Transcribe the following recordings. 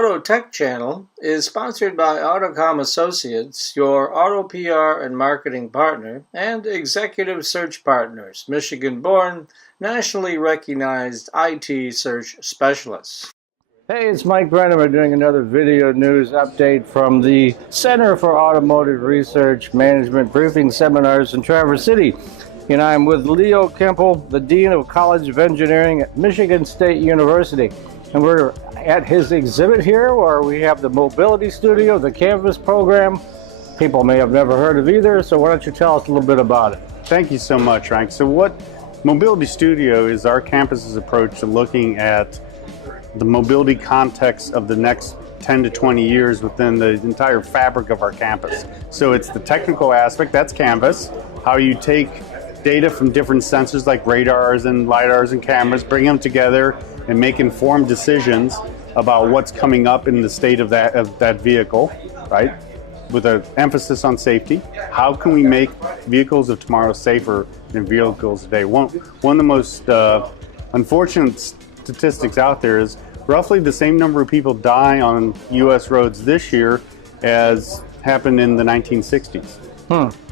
Auto Tech channel is sponsored by AutoCom Associates, your auto PR and marketing partner, and Executive Search Partners, Michigan-born, nationally recognized IT search specialists. Hey, it's Mike Brennan. We're doing another video news update from the Center for Automotive Research Management Briefing Seminars in Traverse City. And I'm with Leo Kempel, the Dean of College of Engineering at Michigan State University. And we're at his exhibit here where we have the Mobility Studio, the Canvas program. People may have never heard of either, so why don't you tell us a little bit about it? Thank you so much, Frank. So what Mobility Studio is our campus's approach to looking at the mobility context of the next 10 to 20 years within the entire fabric of our campus. So it's the technical aspect, that's Canvas, how you take data from different sensors like radars and lidars and cameras, bring them together and make informed decisions about what's coming up in the state of that vehicle, right? With an emphasis on safety. How can we make vehicles of tomorrow safer than vehicles today? One of the most unfortunate statistics out there is roughly the same number of people die on U.S. roads this year as happened in the 1960s.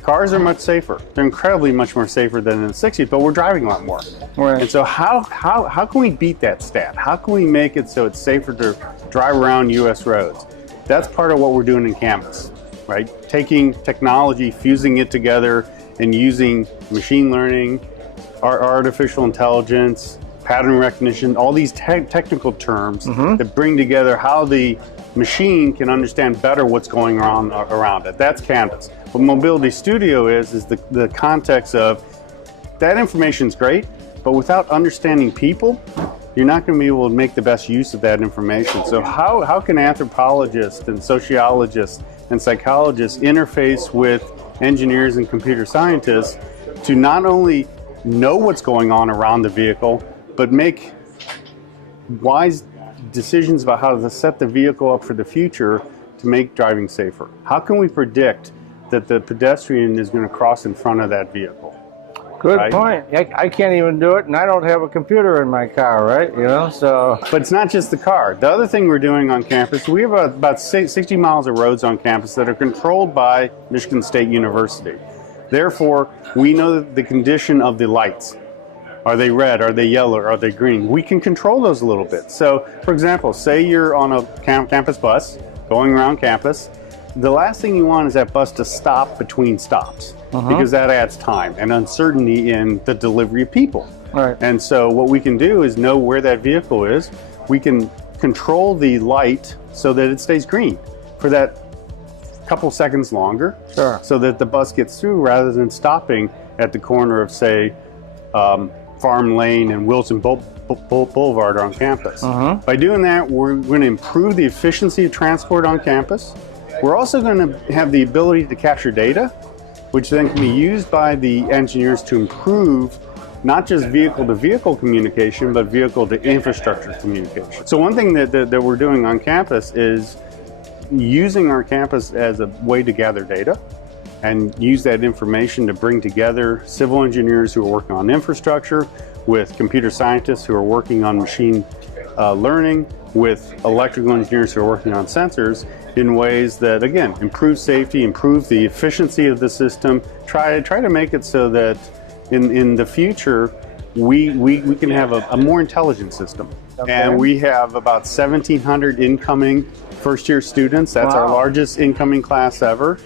Cars are much safer. They're incredibly much more safer than in the 60s, but we're driving a lot more. Right. And so how can we beat that stat? How can we make it so it's safer to drive around U.S. roads? That's part of what we're doing in Canvas, right? Taking technology, fusing it together, and using machine learning, artificial intelligence, pattern recognition, all these technical terms that bring together how the machine can understand better what's going on around it. That's Canvas. What Mobility Studio is the context of that information is great, but without understanding people, you're not going to be able to make the best use of that information. So how can anthropologists and sociologists and psychologists interface with engineers and computer scientists to not only know what's going on around the vehicle, but make wise decisions about how to set the vehicle up for the future to make driving safer? How can we predict that the pedestrian is going to cross in front of that vehicle? Good point. I can't even do it, and I don't have a computer in my car, right? You know, so. But it's not just the car. The other thing we're doing on campus, we have about 60 miles of roads on campus that are controlled by Michigan State University. Therefore, we know the condition of the lights. Are they red? Are they yellow? Are they green? We can control those a little bit. So, for example, say you're on a campus bus going around campus. The last thing you want is that bus to stop between stops because that adds time and uncertainty in the delivery of people. Right. And so what we can do is know where that vehicle is. We can control the light so that it stays green for that couple seconds longer, so that the bus gets through rather than stopping at the corner of, say, Farm Lane and Wilson Boulevard on campus. By doing that, we're going to improve the efficiency of transport on campus. We're also going to have the ability to capture data, which then can be used by the engineers to improve not just vehicle-to-vehicle communication, but vehicle-to-infrastructure communication. So one thing that we're doing on campus is using our campus as a way to gather data and use that information to bring together civil engineers who are working on infrastructure with computer scientists who are working on machine learning, with electrical engineers who are working on sensors in ways that, again, improve safety, improve the efficiency of the system, try to make it so that in the future we can have a more intelligent system. And we have about 1,700 incoming first-year students. That's our largest incoming class ever.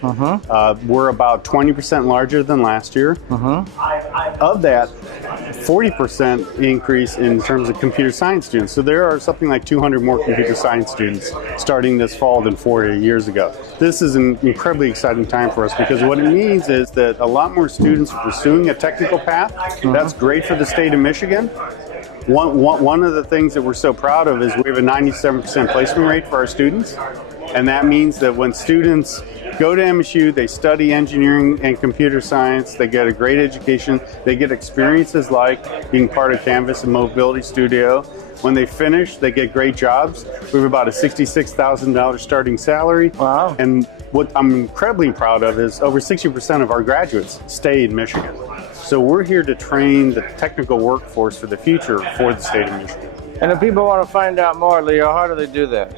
We're about 20% larger than last year. Of that, 40% increase in terms of computer science students. So there are something like 200 more computer science students starting this fall than 4 years ago. This is an incredibly exciting time for us because what it means is that a lot more students are pursuing a technical path. That's great for the state of Michigan. One of the things that we're so proud of is we have a 97% placement rate for our students, and that means that when students go to MSU, they study engineering and computer science, they get a great education, they get experiences like being part of Canvas and Mobility Studio. When they finish, they get great jobs. We have about a $66,000 starting salary. Wow. And what I'm incredibly proud of is over 60% of our graduates stay in Michigan. So we're here to train the technical workforce for the future for the state of Michigan. And if people want to find out more, Leo, how do they do that?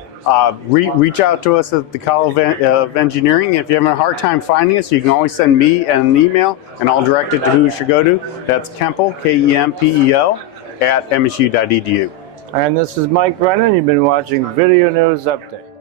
Reach out to us at the College of Engineering. If you're having a hard time finding us, you can always send me an email, and I'll direct it to who you should go to. That's Kempel, K-E-M-P-E-L, at MSU.edu. And this is Mike Brennan. You've been watching Video News Update.